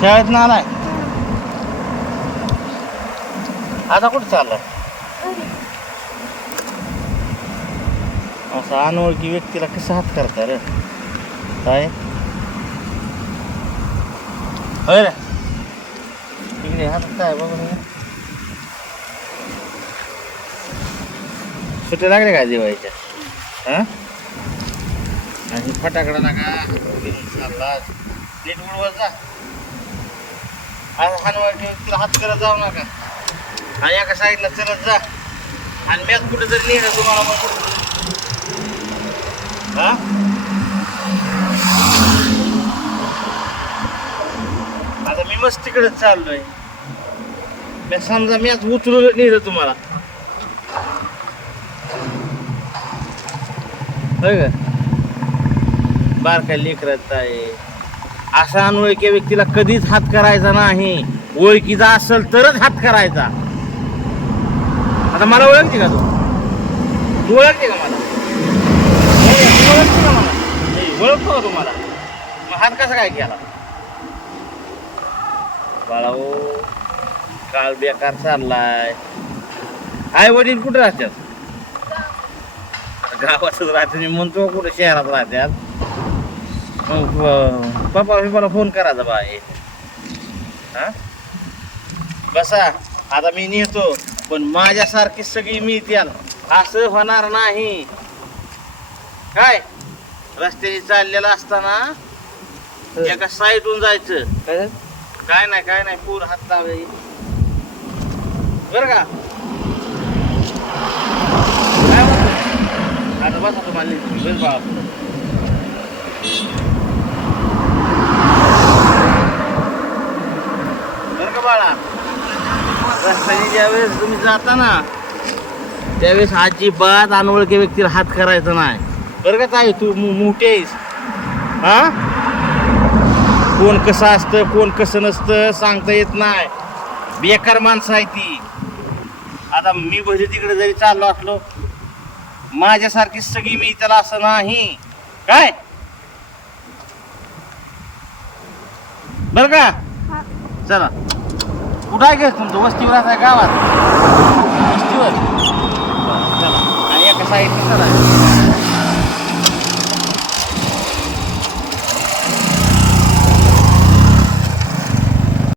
शाळेत ना आलाय. आता कुठं चाललाय? असं अनोळखी व्यक्तीला कसं हात करता रे? काय होय रे? तिकडे हात काय बघा. सुट्टे लागले काय दिवाळीच्या? हां आणि फटाकडा नका चालला नीट उडवत जा. अनोळखी व्यक्तीला हात करत जाऊ नका. आणि एका साईडला चलत जा. आणि मॅच कुठे जरी लिहिलं तुम्हाला मग हा आता मी मस्त तिकडेच चाललोय. मी समजा मॅच उचलून लिहिलं तुम्हाला होय का? बारकाय लेकरत आहे. अशा अनोळखी व्यक्तीला कधीच हात करायचा नाही. ओळखीचा असेल तरच हात करायचा. आता मला ओळखते का तू ओळखते का मला? ओळखते का मला? ओळखतो का तुम्हाला? मग हात कसा काय केला? बाळाओ काळ बेकार चाललाय. आई वडील कुठे राहतात? गावातच राहते. मी म्हणतो कुठे शहरात राहतात. पप्पा मला फोन करायचा बाय. हा बसा आता मी नेतो. पण माझ्यासारखी सगळी मिळतील असं होणार नाही. काय रस्त्याने चाललेला असताना एका साईडून जायचं. काय नाही पूर हात लावे बरं का? काय म्हणतो? आता बसा तुम्हाला बस बाळा. बरं का बाळा? रस्त्याने ज्यावेळेस तुम्ही जाता ना त्यावेळेस अजिबात अनोळखी व्यक्तीला हात करायचा नाही. बरं का ताई? तू मोठी आहेस. हा कोण कसं असतं कोण कसं नसतं सांगता येत नाही. बेकार माणसं आहे ती. आता मी भजी तिकडे जरी चाललो असलो माझ्यासारखी सगळी मी त्याला असं नाही. काय बरं का? चला कुठं आहे का तुमचं? वस्तीवर आहे गावात? वस्तीवर चला आणि एका साईडला चला.